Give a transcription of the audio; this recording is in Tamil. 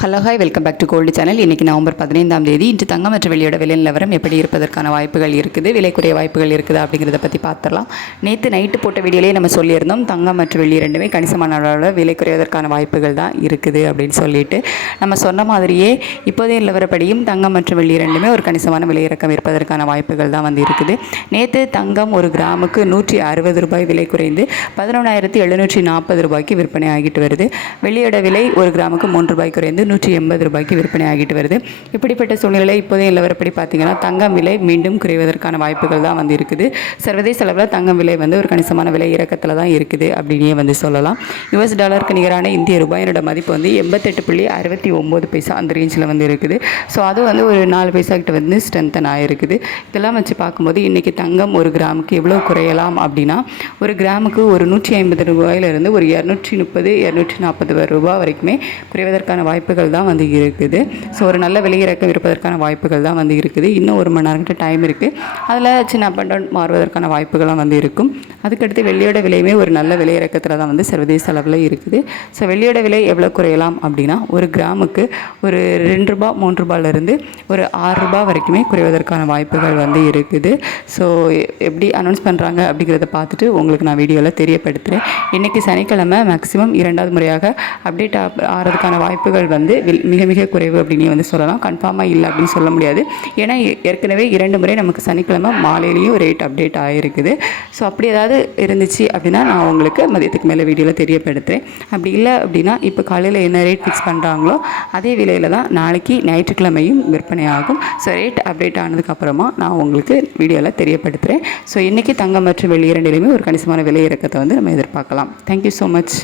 Hello hi welcome back to gold channel இன்றைக்கி நவம்பர் பதினைந்தாம் தேதி. இன்று தங்கம் மற்றும் வெளியோட விலை நிலவரம் எப்படி இருப்பதற்கான வாய்ப்புகள் இருக்குது விலை குறைய வாய்ப்புகள் இருக்குது அப்படிங்கிறத பற்றி பார்த்துடலாம் நேற்று நைட்டு போட்ட வீடியோலேயே நம்ம சொல்லியிருந்தோம் தங்கம் மற்றும் வெள்ளி ரெண்டுமே கணிசமான அளவில் விலை குறைவதற்கான வாய்ப்புகள் தான் இருக்குது அப்படின்னு சொல்லிட்டு. நம்ம சொன்ன மாதிரியே இப்போதைய நிலவரப்படியும் தங்கம் மற்றும் வெள்ளி ரெண்டுமே ஒரு கணிசமான விலை இறக்கம் இருப்பதற்கான வாய்ப்புகள் தான் வந்து இருக்குது நேற்று தங்கம் ஒரு கிராமுக்கு நூற்றி அறுபது ரூபாய் விலை குறைந்து பதினொன்றாயிரத்தி எழுநூற்றி நாற்பது ரூபாய்க்கு விற்பனை ஆகிட்டு வருது. வெள்ளியோட விலை ஒரு கிராமுக்கு மூன்று ரூபாய் குறைந்து நூற்றி எண்பது ரூபாய்க்கு விற்பனை ஆகிட்டு வருது. இப்படிப்பட்ட சூழ்நிலை இப்போதைய நிலவரப்படி பார்த்தீங்கன்னா தங்கம் விலை மீண்டும் குறைவதற்கான வாய்ப்புகள் தான் வந்து இருக்குது. சர்வதேச அளவில் தங்கம் விலை வந்து ஒரு கணிசமான விலை இறக்கத்தில் தான் இருக்குது அப்படின்னே வந்து சொல்லலாம். யுஎஸ் டாலருக்கு நிகரான இந்திய ரூபாயினோட மதிப்பு வந்து எண்பத்தெட்டு புள்ளி அறுபத்தி ஒம்பது பைசா அந்த ரேஞ்சில் வந்து இருக்குது. ஸோ அது வந்து ஒரு நாலு பைசா கிட்ட வந்து ஸ்ட்ரென்தன் ஆகிருக்குது இதெல்லாம் வச்சு பார்க்கும்போது இன்றைக்கி தங்கம் ஒரு கிராமுக்கு எவ்வளோ குறையலாம் அப்படின்னா ஒரு கிராமுக்கு ஒரு நூற்றி ஐம்பது ரூபாயிலிருந்து ஒரு இரநூற்றி முப்பது இரநூற்றி நாற்பது ரூபாய் வரைக்குமே குறைவதற்கான வாய்ப்புகள் தான் வந்து இருக்குது. ஸோ ஒரு நல்ல விலையிறக்கம் இருப்பதற்கான வாய்ப்புகள் தான் வந்து இருக்குது. இன்னும் ஒரு மணி நேரம் கிட்ட டைம் இருக்குது அதில் சின்ன அப் அண்ட் டவுன் மாறுவதற்கான வாய்ப்புகளும் வந்து இருக்கும். அதுக்கடுத்து வெள்ளியோட விலையுமே ஒரு நல்ல விலையிறக்கத்தில் தான் வந்து சர்வதேச அளவில் இருக்குது. ஸோ வெள்ளியோட விலை எவ்வளோ குறையலாம் அப்படின்னா ஒரு கிராமுக்கு ஒரு ரெண்டு ரூபா மூன்று ரூபாயிலிருந்து ஒரு ஆறு ரூபா வரைக்குமே குறைவதற்கான வாய்ப்புகள் வந்து இருக்குது. ஸோ எப்படி அனௌன்ஸ் பண்ணுறாங்க அப்படிங்கிறத பார்த்துட்டு உங்களுக்கு நான் வீடியோவில் தெரியப்படுத்துகிறேன் இன்றைக்கி சனிக்கிழமை மேக்ஸிமம் இரண்டாவது முறையாக அப்டேட் ஆகிறதுக்கான வாய்ப்புகள் வந்து வந்து மிக மிக குறைவு அப்படின்னு வந்து சொல்லலாம். கன்ஃபார்மாக இல்லை அப்படின்னு சொல்ல முடியாது. ஏன்னா ஏற்கனவே இரண்டு முறை நமக்கு சனிக்கிழமை மாலையிலையும் ரேட் அப்டேட் ஆகிருக்குது ஸோ அப்படி ஏதாவது இருந்துச்சு அப்படின்னா நான் உங்களுக்கு மதியத்துக்கு மேலே வீடியோவில் தெரியப்படுத்துகிறேன் அப்படி இல்லை அப்படின்னா இப்போ காலையில் என்ன ரேட் ஃபிக்ஸ் பண்ணுறாங்களோ அதே விலையில் தான் நாளைக்கு ஞாயிற்றுக்கிழமையும் விற்பனை ஆகும் ஸோ ரேட் அப்டேட் ஆனதுக்கப்புறமா நான் உங்களுக்கு வீடியோவில் தெரியப்படுத்துகிறேன் ஸோ இன்றைக்கி தங்கம் மற்றும் வெள்ளி இரண்டிலுமே ஒரு கணிசமான விலை இறக்கத்தை வந்து நம்ம எதிர்பார்க்கலாம். Thank you so much